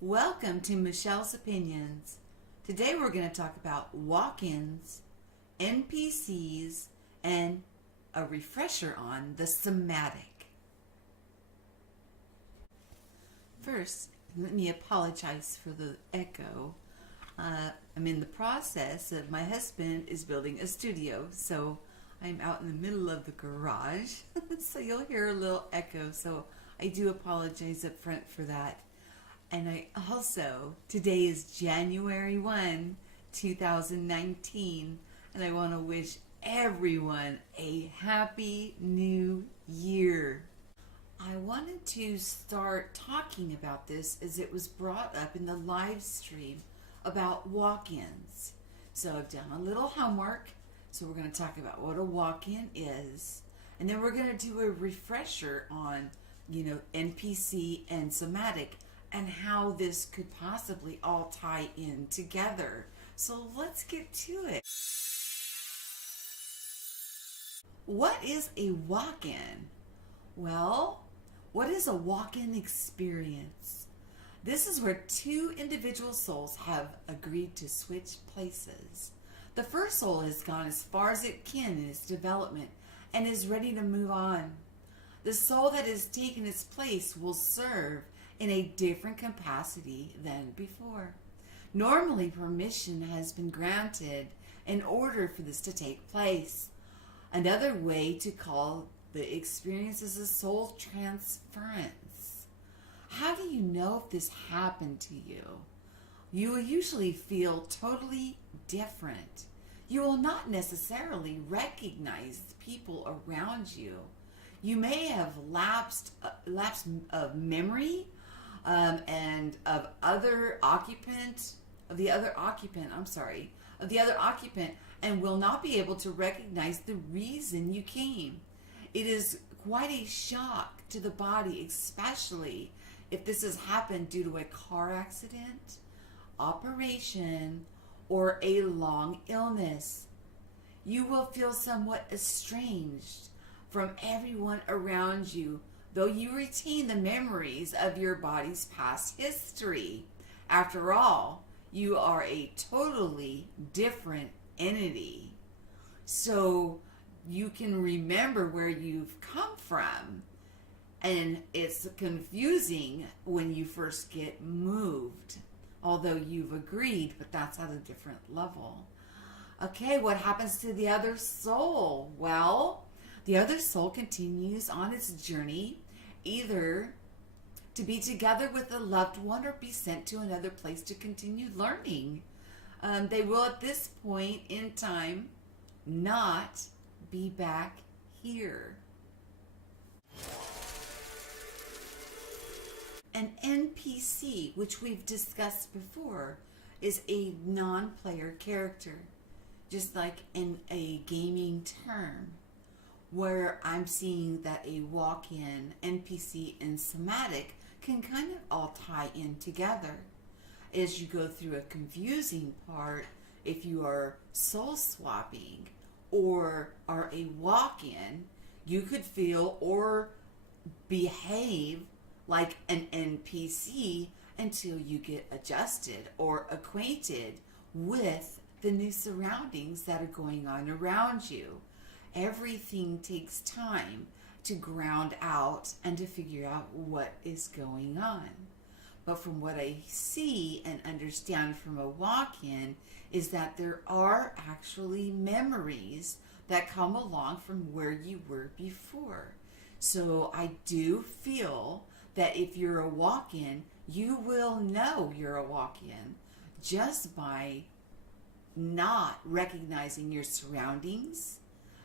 Welcome to Michelle's Opinions. Today we're going to talk about walk-ins, NPCs, and a refresher on the somatic. First, let me apologize for the echo. I'm in the process of my husband is building a studio, so I'm out in the middle of the garage, so you'll hear a little echo, so I do apologize up front for that. And I also, today is January 1, 2019, and I want to wish everyone a happy new year. I wanted to start talking about this as it was brought up in the live stream about walk-ins. So I've done a little homework, so we're going to talk about what a walk-in is, and then we're going to do a refresher on, NPC and somatic, and how this could possibly all tie in together. So let's get to it. What is a walk-in? Well, what is a walk-in experience? This is where two individual souls have agreed to switch places. The first soul has gone as far as it can in its development and is ready to move on. The soul that has taken its place will serve in a different capacity than before. Normally, permission has been granted in order for this to take place. Another way to call the experience is a soul transference. How do you know if this happened to you? You will usually feel totally different. You will not necessarily recognize the people around you. You may have lapse of memory and of the other occupant, and will not be able to recognize the reason you came. It is quite a shock to the body, especially if this has happened due to a car accident, operation, or a long illness. You will feel somewhat estranged from everyone around you, though you retain the memories of your body's past history. After all, you are a totally different entity. So you can remember where you've come from. And it's confusing when you first get moved, although you've agreed, but that's at a different level. Okay, what happens to the other soul? Well, the other soul continues on its journey, either to be together with a loved one or be sent to another place to continue learning. They will at this point in time not be back here. An NPC, which we've discussed before, is a non-player character, just like in a gaming term, where I'm seeing that a walk-in, NPC, and somatic can kind of all tie in together. As you go through a confusing part, if you are soul swapping or are a walk-in, you could feel or behave like an NPC until you get adjusted or acquainted with the new surroundings that are going on around you. Everything takes time to ground out and to figure out what is going on. But from what I see and understand from a walk-in is that there are actually memories that come along from where you were before. So I do feel that if you're a walk-in, you will know you're a walk-in just by not recognizing your surroundings.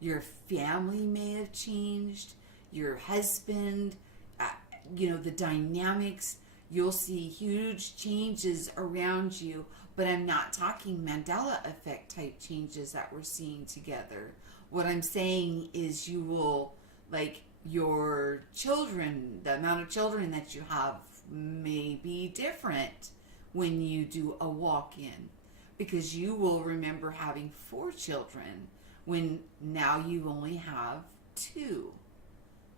Your family may have changed, your husband, the dynamics. You'll see huge changes around you, but I'm not talking Mandela effect type changes that we're seeing together. What I'm saying is you will, your children, the amount of children that you have may be different when you do a walk-in, because you will remember having 4 children when now you only have 2.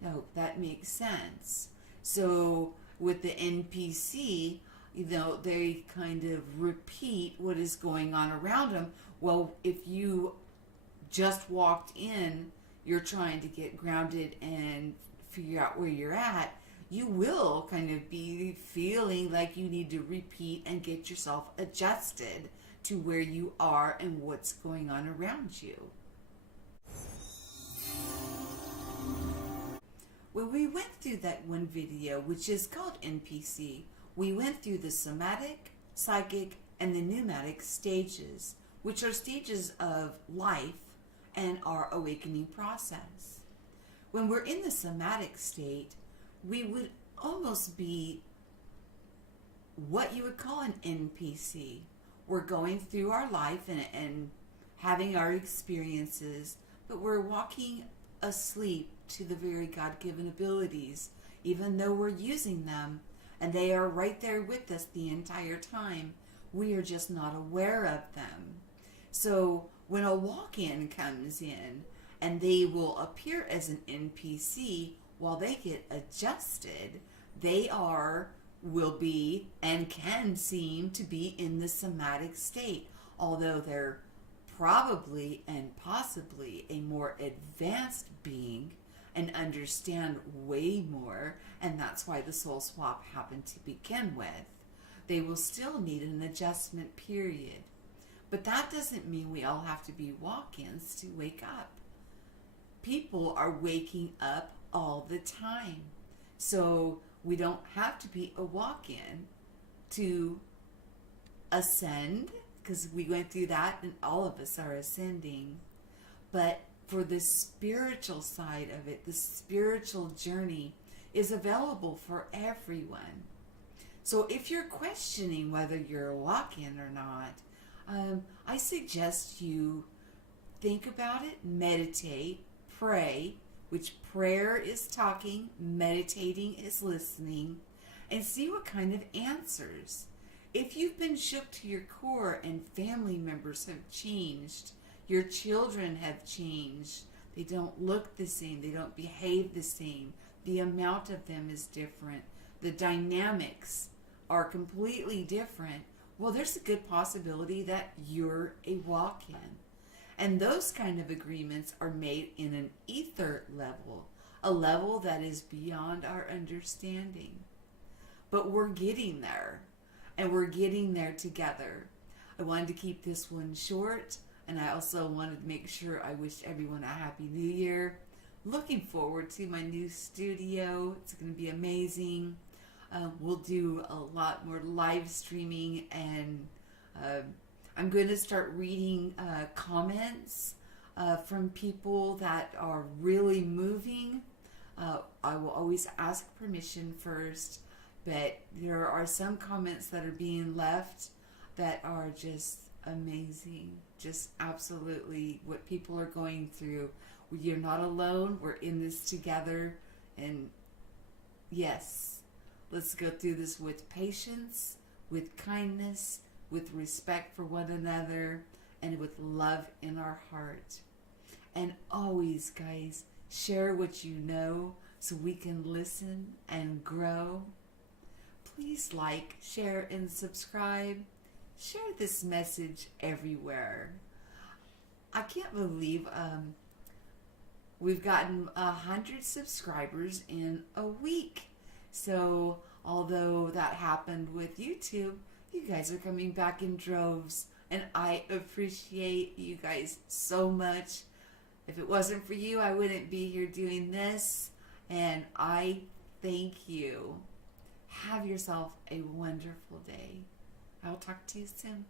I hope that makes sense. So with the NPC, they kind of repeat what is going on around them. Well, if you just walked in, you're trying to get grounded and figure out where you're at, you will kind of be feeling like you need to repeat and get yourself adjusted to where you are and what's going on around you. When we went through that one video, which is called NPC, we went through the somatic, psychic, and the pneumatic stages, which are stages of life and our awakening process. When we're in the somatic state, we would almost be what you would call an NPC. We're going through our life and having our experiences, but we're walking asleep to the very God-given abilities, even though we're using them, and they are right there with us the entire time. We are just not aware of them. So when a walk-in comes in, and they will appear as an NPC while they get adjusted, they will be, and can seem to be in the somatic state, although they're probably and possibly a more advanced being and understand way more, and that's why the soul swap happened to begin with. They will still need an adjustment period. But that doesn't mean we all have to be walk-ins to wake up. People are waking up all the time. So we don't have to be a walk-in to ascend, because we went through that and all of us are ascending. But for the spiritual side of it, the spiritual journey is available for everyone. So if you're questioning whether you're a walk-in or not, I suggest you think about it, meditate, pray, which prayer is talking, meditating is listening, and see what kind of answers. If you've been shook to your core and family members have changed, your children have changed, they don't look the same, they don't behave the same, the amount of them is different, the dynamics are completely different, well, there's a good possibility that you're a walk-in. And those kind of agreements are made in an ether level, a level that is beyond our understanding. But we're getting there, and we're getting there together. I wanted to keep this one short, and I also wanted to make sure I wished everyone a Happy New Year. Looking forward to my new studio. It's going to be amazing. We'll do a lot more live streaming, and I'm going to start reading comments from people that are really moving. I will always ask permission first, but there are some comments that are being left that are just amazing. Just absolutely what people are going through. You're not alone. We're in this together. And yes, let's go through this with patience, with kindness, with respect for one another, and with love in our heart. And always, guys, share what you know so we can listen and grow. Please like, share, and subscribe. Share this message everywhere. I can't believe we've gotten 100 subscribers in a week. So although that happened with YouTube, you guys are coming back in droves, and I appreciate you guys so much. If it wasn't for you, I wouldn't be here doing this, and I thank you. Have yourself a wonderful day. I'll talk to you soon.